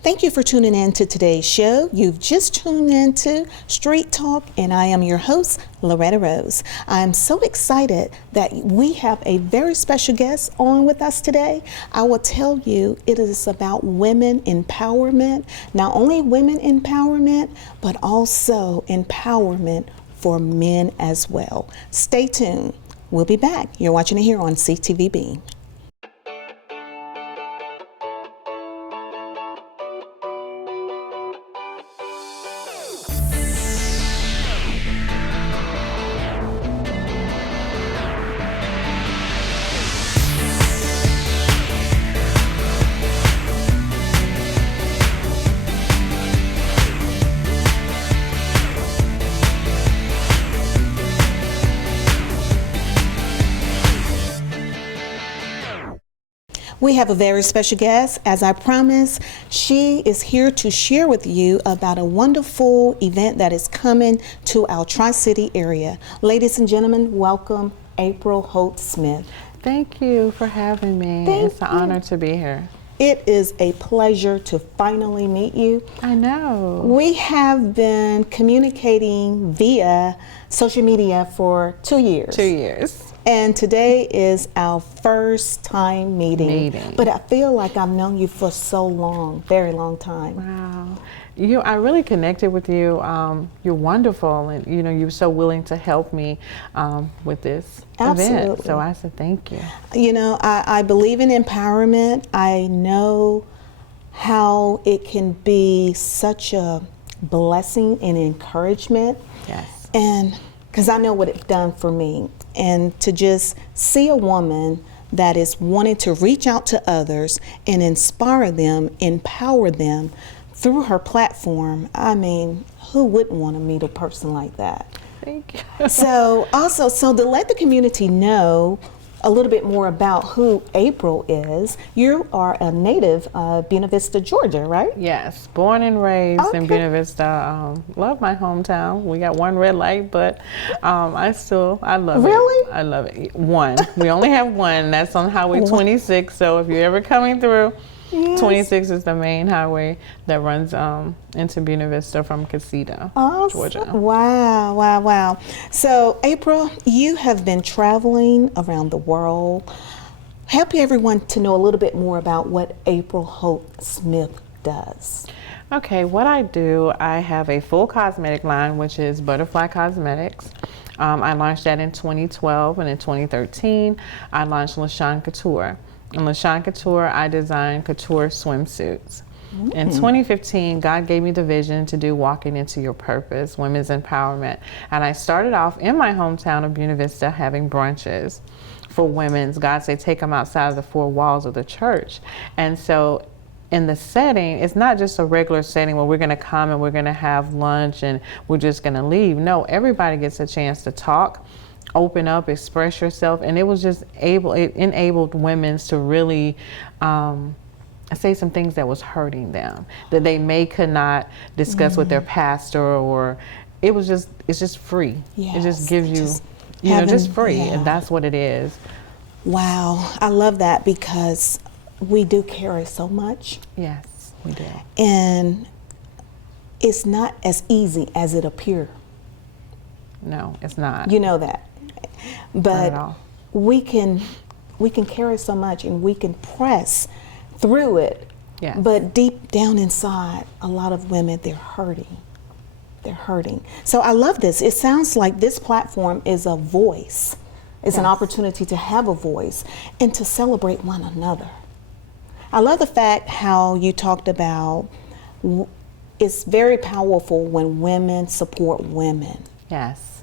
Thank you for tuning in to today's show. You've just tuned into Street Talk, and I am your host, Loretta Rose. I'm so excited that we have a very special guest on with us today. I will tell you, it is about women empowerment, not only women empowerment, but also empowerment for men as well. Stay tuned. We'll be back. You're watching it here on CTVB. We have a very special guest. As I promised, she is here to share with you about a wonderful event that is coming to our Tri-City area. Ladies and gentlemen, welcome April Holt Smith. Thank you for having me. It's an honor to be here. It is a pleasure to finally meet you. I know. We have been communicating via social media for 2 years. 2 years. And today is our first time meeting. But I feel like I've known you for so long, very long time. Wow. I really connected with you. You're wonderful, and you're so willing to help me with this event. So I said thank you. I believe in empowerment. I know how it can be such a blessing and encouragement. Yes. And because I know what it's done for me. And to just see a woman that is wanting to reach out to others and inspire them, empower them through her platform, I mean, who wouldn't want to meet a person like that? Thank you. So to let the community know a little bit more about who April is, you are a native of Buena Vista, Georgia, right? Yes, born and raised in Buena Vista. Love my hometown. We got one red light, but I love it. Really? I love it. One. We only have one. That's on Highway 26. So if you're ever coming through, yes. 26 is the main highway that runs into Buena Vista from Casita, Georgia. Wow. So, April, you have been traveling around the world. Help everyone to know a little bit more about what April Holt Smith does. Okay, what I do, I have a full cosmetic line, which is Butterfly Cosmetics. I launched that in 2012, and in 2013, I launched LaShawn Couture. In LaShawn Couture, I designed couture swimsuits. In 2015, God gave me the vision to do Walking Into Your Purpose, Women's Empowerment. And I started off in my hometown of Buena Vista having brunches for women's. God said, take them outside of the four walls of the church. And so in the setting, it's not just a regular setting where we're going to come and we're going to have lunch and we're just going to leave. No, everybody gets a chance to talk, open up, express yourself, and it enabled women to really say some things that was hurting them, that they could not discuss with their pastor, or it's just free. Yes. It just gives you, just free, and that's what it is. Wow, I love that, because we do carry so much. Yes, we do. And it's not as easy as it appears. No, it's not. You know that. But not at all. we can carry so much, and we can press through it. Yes. But deep down inside, a lot of women, they're hurting. They're hurting. So I love this. It sounds like this platform is a voice. It's an opportunity to have a voice and to celebrate one another. I love the fact how you talked about it's very powerful when women support women. Yes.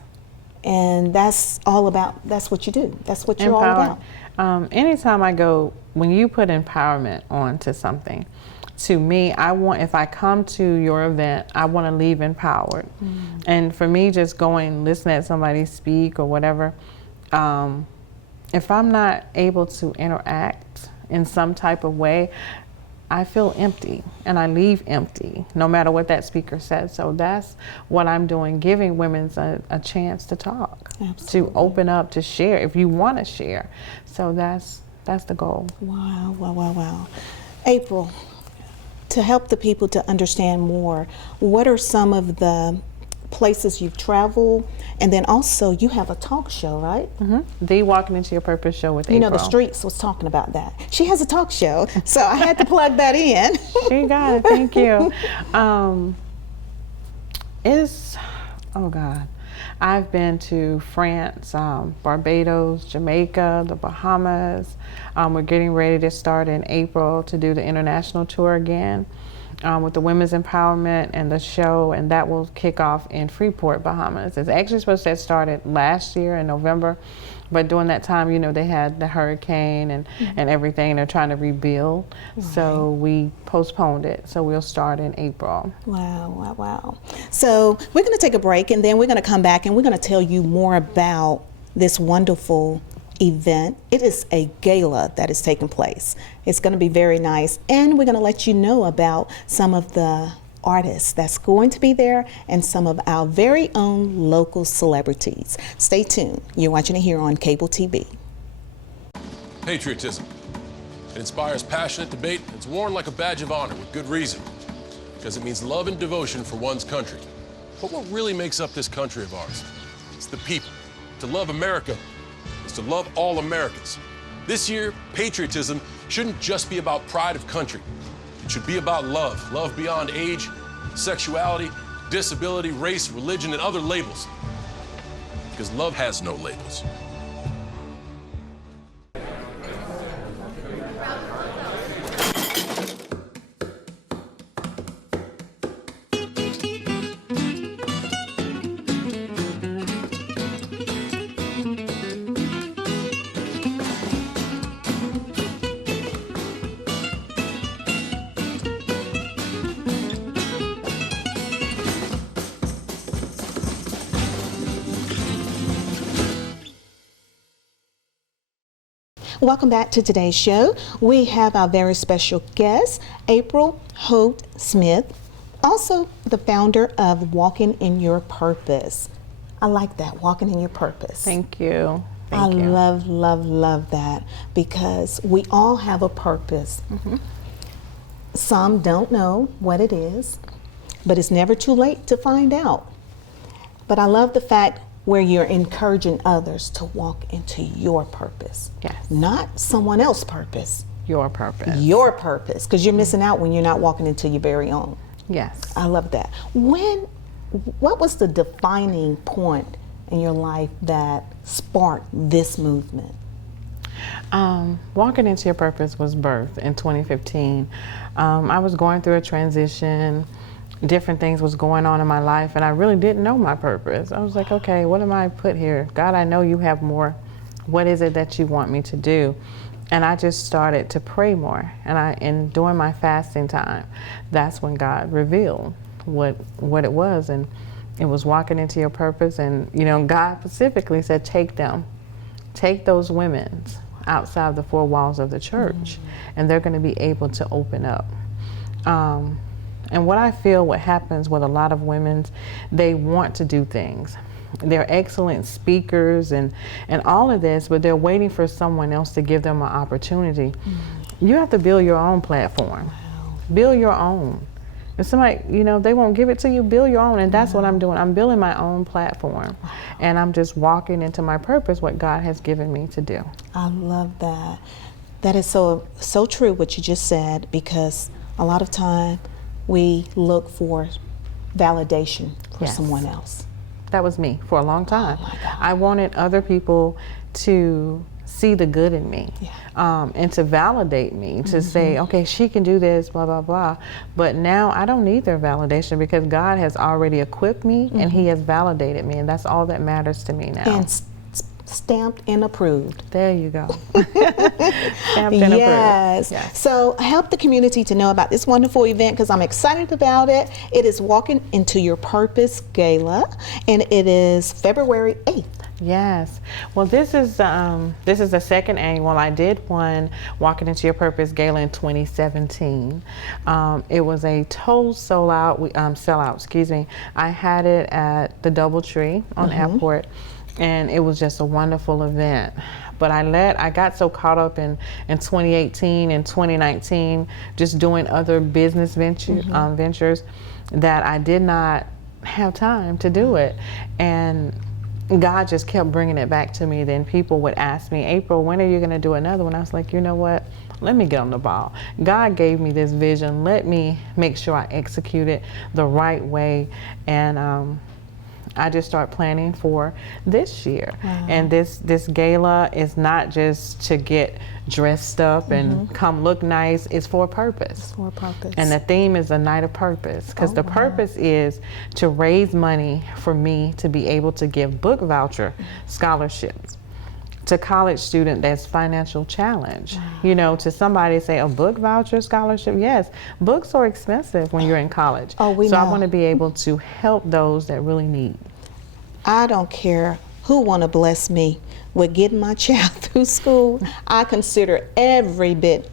And that's what you do. That's what you're all about. Anytime I go, when you put empowerment onto something, to me, if I come to your event, I want to leave empowered. And for me, just going, listening at somebody speak or whatever, if I'm not able to interact in some type of way, I feel empty, and I leave empty, no matter what that speaker says. So that's what I'm doing, giving women a chance to talk, to open up, to share, if you want to share. So that's the goal. Wow. April, to help the people to understand more, what are some of the places you've traveled? And then also you have a talk show, right? The Walking Into Your Purpose show with You April. know, the streets was talking about that. She has a talk show, so I had to plug that in. She got it. Thank you. Oh God. I've been to France, Barbados, Jamaica, the Bahamas. We're getting ready to start in April to do the international tour again with the women's empowerment and the show, and that will kick off in Freeport, Bahamas. It's actually supposed to have started last year in November, but during that time, you know, they had the hurricane and everything, and they're trying to rebuild. Right. So we postponed it. So we'll start in April. Wow, wow, wow. So we're going to take a break, and then we're going to come back and we're going to tell you more about this wonderful event. It is a gala that is taking place. It's going to be very nice, and we're going to let you know about some of the artists that's going to be there and some of our very own local celebrities. Stay tuned. You're watching it here on Cable TV. Patriotism. It inspires passionate debate. It's worn like a badge of honor with good reason, because it means love and devotion for one's country. But what really makes up this country of ours? It's the people. To love America is to love all Americans. This year, patriotism shouldn't just be about pride of country. It should be about love. Love beyond age, sexuality, disability, race, religion, and other labels. Because love has no labels. Welcome back to today's show. We have our very special guest, April Holt Smith, also the founder of Walking in Your Purpose. I like that, Walking in Your Purpose. Thank you. I love, love, love that, because we all have a purpose. Some don't know what it is, but it's never too late to find out. But I love the fact where you're encouraging others to walk into your purpose. Yes. Not someone else's purpose. Your purpose. Your purpose, because you're missing out when you're not walking into your very own. Yes. I love that. What was the defining point in your life that sparked this movement? Walking Into Your Purpose was birthed in 2015. I was going through a transition. Different things was going on in my life, and I really didn't know my purpose. I was like, okay, what am I put here? God, I know you have more. What is it that you want me to do? And I just started to pray more. And during my fasting time, that's when God revealed what it was. And it was walking into your purpose. And, you know, God specifically said, take those women outside the four walls of the church, and they're going to be able to open up. And what I feel what happens with a lot of women, they want to do things. They're excellent speakers and all of this, but they're waiting for someone else to give them an opportunity. You have to build your own platform. Build your own. If somebody, you know, they won't give it to you, build your own. And that's what I'm doing. I'm building my own platform. And I'm just walking into my purpose, what God has given me to do. I love that. That is so true what you just said, because a lot of time we look for validation for someone else. That was me for a long time. Oh my God. I wanted other people to see the good in me, and to validate me, to say, okay, she can do this, blah, blah, blah. But now I don't need their validation, because God has already equipped me and He has validated me, and that's all that matters to me now. And stamped and approved. There you go. Stamped and approved. Yes. So help the community to know about this wonderful event, because I'm excited about it. It is Walking Into Your Purpose Gala, and it is February 8th. Yes. Well, this is the second annual. I did one Walking Into Your Purpose Gala in 2017. It was a total sellout. I had it at the DoubleTree on Airport. and it was just a wonderful event. But I got so caught up in 2018 and 2019 just doing other business ventures that I did not have time to do it. And God just kept bringing it back to me. Then people would ask me, April, when are you going to do another one? I was like, you know what? Let me get on the ball. God gave me this vision. Let me make sure I execute it the right way. And I just start planning for this year. Wow. And this gala is not just to get dressed up and come look nice. It's for a purpose. It's for a purpose. And the theme is a night of purpose, because the purpose is to raise money for me to be able to give book voucher scholarships to college student that's financial challenge. You know, to somebody say a book voucher scholarship. Yes, books are expensive when you're in college. Oh, we know. I want to be able to help those that really need. I don't care who want to bless me with getting my child through school. I consider every bit.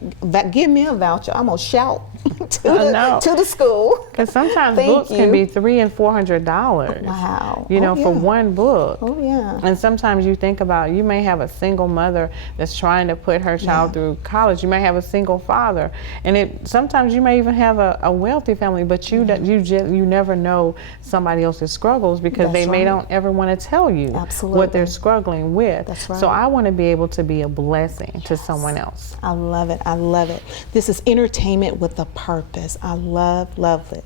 Give me a voucher. I'm gonna shout to the school. Because sometimes books can be $300 and $400. Wow. You know, for one book. Oh yeah. And sometimes you think about, you may have a single mother that's trying to put her child through college. You may have a single father, and sometimes you may even have a wealthy family, but you never know somebody else's struggles, because they may don't ever want to tell you what they're struggling with. That's right. So I want to be able to be a blessing to someone else. I love it. I love it. This is entertainment with a purpose. I love it.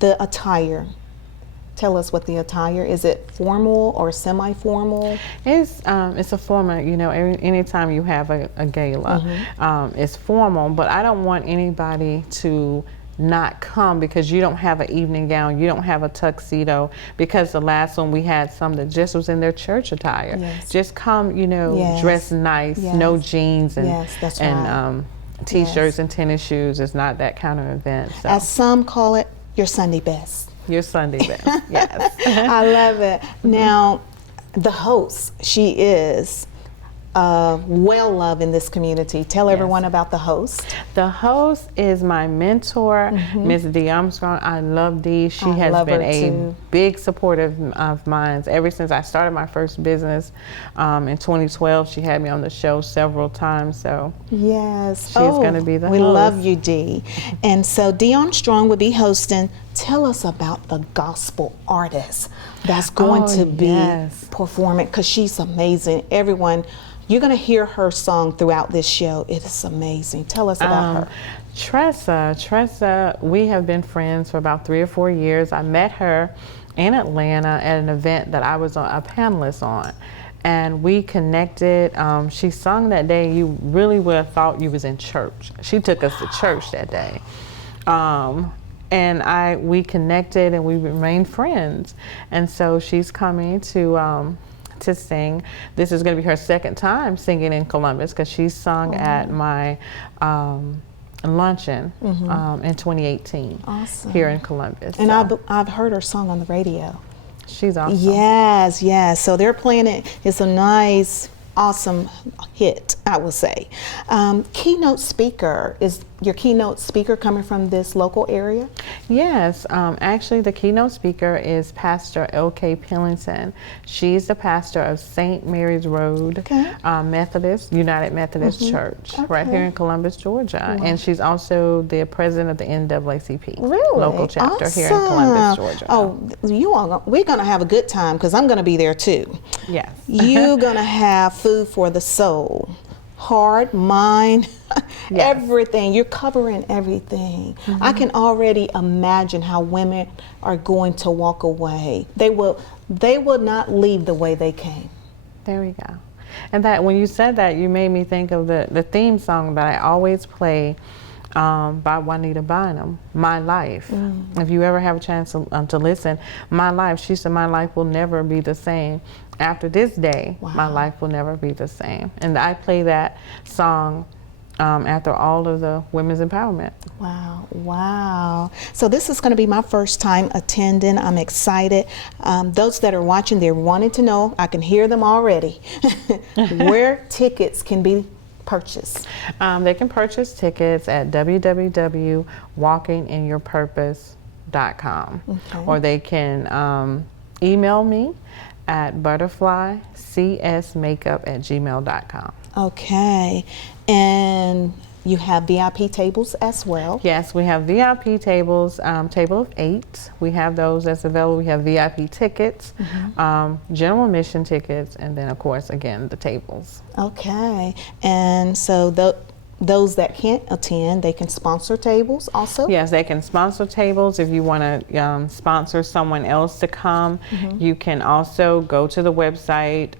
The attire. Tell us what the attire is. It formal or semi-formal? It's a formal. You know, anytime you have a gala, it's formal. But I don't want anybody to not come because you don't have an evening gown, you don't have a tuxedo, because the last one we had some that just was in their church attire. Just come, you know, dressed nice, no jeans and t-shirts and tennis shoes. It's not that kind of event. So. As some call it, your Sunday best. Your Sunday best, yes. I love it. Now, the host, she is well loved in this community. Tell everyone about the host. The host is my mentor, Miss Dee Armstrong. I love Dee. She has been a big supporter of mine ever since I started my first business in 2012. She had me on the show several times. So yes, she's going to be the host. We love you, Dee. And so Dee Armstrong will be hosting. Tell us about the gospel artist that's going to be performing, because she's amazing. Everyone, you're going to hear her song throughout this show. It is amazing. Tell us about her. Tressa, we have been friends for about 3 or 4 years. I met her in Atlanta at an event that I was a panelist on. And we connected. She sung that day. You really would have thought you was in church. She took us to church that day. And we connected and we remained friends. And so she's coming to sing. This is going to be her second time singing in Columbus, because she sung at my luncheon in 2018 here in Columbus. And I've heard her song on the radio. She's awesome. Yes. So they're playing it. It's a nice, awesome hit, I would say. Keynote speaker, is your keynote speaker coming from this local area? Yes, actually the keynote speaker is Pastor L.K. Pillington. She's the pastor of St. Mary's Road United Methodist Church, right here in Columbus, Georgia. Wow. And she's also the president of the NAACP local chapter here in Columbus, Georgia. Oh, we're gonna have a good time, because I'm gonna be there too. Yes. You're gonna have food for the soul, heart, mind, everything. You're covering everything. I can already imagine how women are going to walk away. They will not leave the way they came. There we go. And that, when you said that, you made me think of the theme song that I always play by Juanita Bynum, My Life. If you ever have a chance to listen, My Life, she said, my life will never be the same. After this day, my life will never be the same. And I play that song after all of the women's empowerment. Wow. So this is going to be my first time attending. I'm excited. Those that are watching, they're wanting to know, I can hear them already, where tickets can be purchased. They can purchase tickets at www.walkinginyourpurpose.com, or they can email me at butterflycsmakeup@gmail.com. Okay. And you have VIP tables as well. Yes, we have VIP tables, table of 8. We have those that's available. We have VIP tickets, general admission tickets, and then, of course, again, the tables. Okay. And so those that can't attend, they can sponsor tables also? Yes, they can sponsor tables. If you want to sponsor someone else to come, you can also go to the website,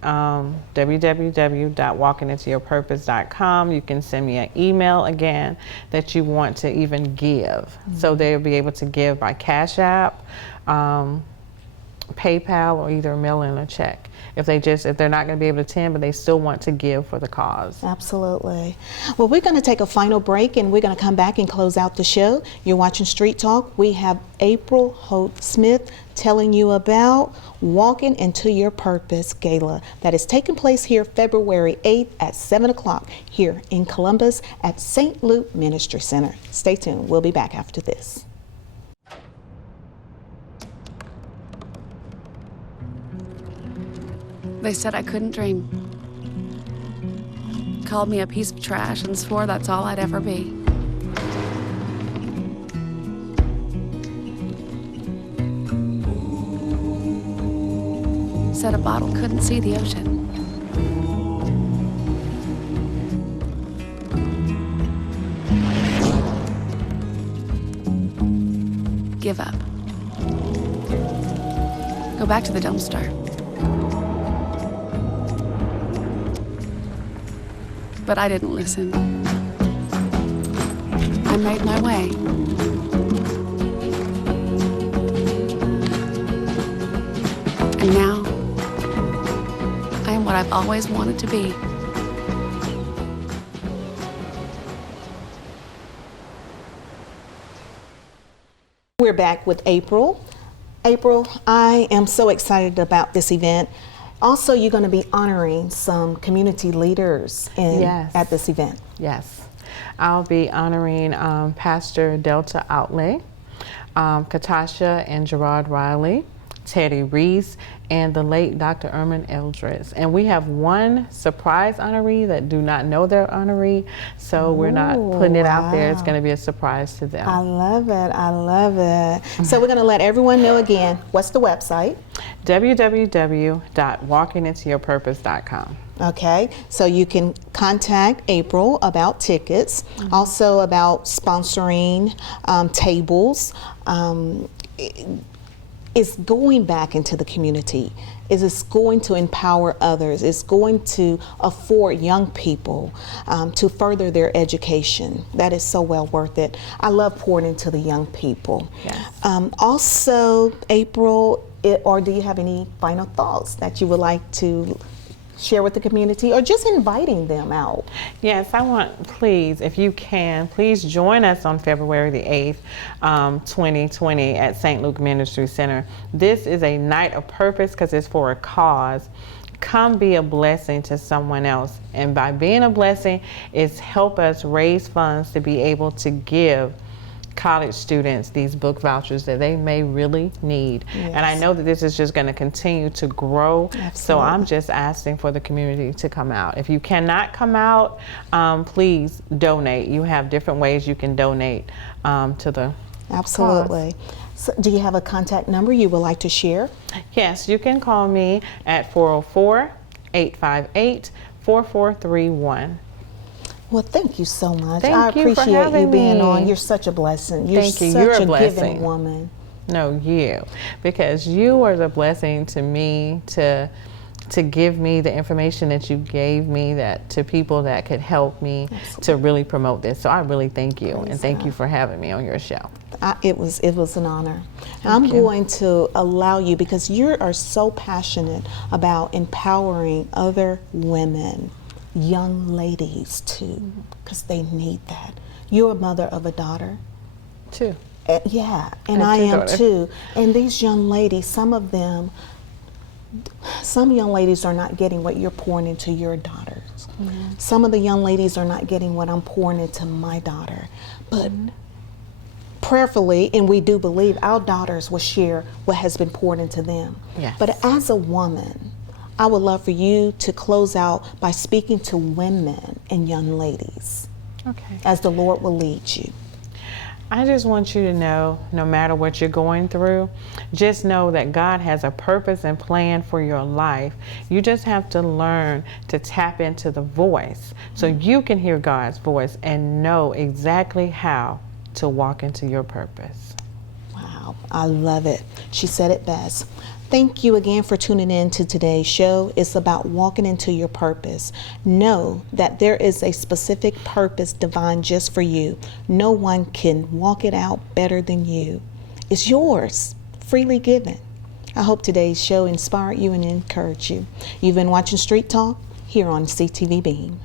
www.walkingintoyourpurpose.com. You can send me an email again that you want to even give. So they'll be able to give by Cash App, PayPal, or either mail in a check. If they're not going to be able to attend, but they still want to give for the cause. Absolutely. Well, we're going to take a final break and we're going to come back and close out the show. You're watching Street Talk. We have April Holt Smith telling you about Walking Into Your Purpose Gala that is taking place here February 8th at 7 o'clock here in Columbus at St. Luke Ministry Center. Stay tuned. We'll be back after this. They said I couldn't dream. Called me a piece of trash and swore that's all I'd ever be. Said a bottle couldn't see the ocean. Give up. Go back to the dumpster. But I didn't listen. I made my way. And now, I am what I've always wanted to be. We're back with April. April, I am so excited about this event. Also, you're going to be honoring some community leaders at this event. Yes. I'll be honoring Pastor Delta Outlay, Katasha and Gerard Riley, Teddy Reese, and the late Dr. Erman Eldridge. And we have one surprise honoree that do not know their honoree, so we're not putting it out there. It's going to be a surprise to them. I love it. I love it. So we're going to let everyone know again, what's the website? www.walkingintoyourpurpose.com. Okay, so you can contact April about tickets, also about sponsoring tables. It's going back into the community. It's going to empower others. It's going to afford young people to further their education. That is so well worth it. I love pouring into the young people. Yes. Also, April, or do you have any final thoughts that you would like to share with the community, or just inviting them out? Yes, I want, please, if you can, please join us on February the 8th, 2020 at St. Luke Ministry Center. This is a night of purpose because it's for a cause. Come be a blessing to someone else. And by being a blessing, it's help us raise funds to be able to give college students these book vouchers that they may really need. Yes. And I know that this is just going to continue to grow. Absolutely. So I'm just asking for the community to come out. If you cannot come out, please donate. You have different ways you can donate to the Absolutely. So do you have a contact number you would like to share? Yes, you can call me at 404-858-4431. Well, thank you so much. Thank I you for appreciate you having being me. on. You're such a blessing. You're Thank you. such You're a a blessing. giving woman. No, you, because you are the blessing to me to give me the information that you gave me that to people that could help me to really promote this. So I really thank you, and thank you for having me on your show. It was an honor. I'm going to allow you, because you are so passionate about empowering other women, young ladies too, because they need that. You're a mother of a daughter. Two. Yeah, and I I have two am daughters. too. And these young ladies, some young ladies are not getting what you're pouring into your daughters. Some of the young ladies are not getting what I'm pouring into my daughter. But prayerfully, and we do believe our daughters will share what has been poured into them. Yes. But as a woman, I would love for you to close out by speaking to women and young ladies Okay. as the Lord will lead you. I just want you to know, no matter what you're going through, just know that God has a purpose and plan for your life. You just have to learn to tap into the voice so you can hear God's voice and know exactly how to walk into your purpose. Wow, I love it. She said it best. Thank you again for tuning in to today's show. It's about walking into your purpose. Know that there is a specific purpose divine just for you. No one can walk it out better than you. It's yours, freely given. I hope today's show inspired you and encouraged you. You've been watching Street Talk here on CTV Beam.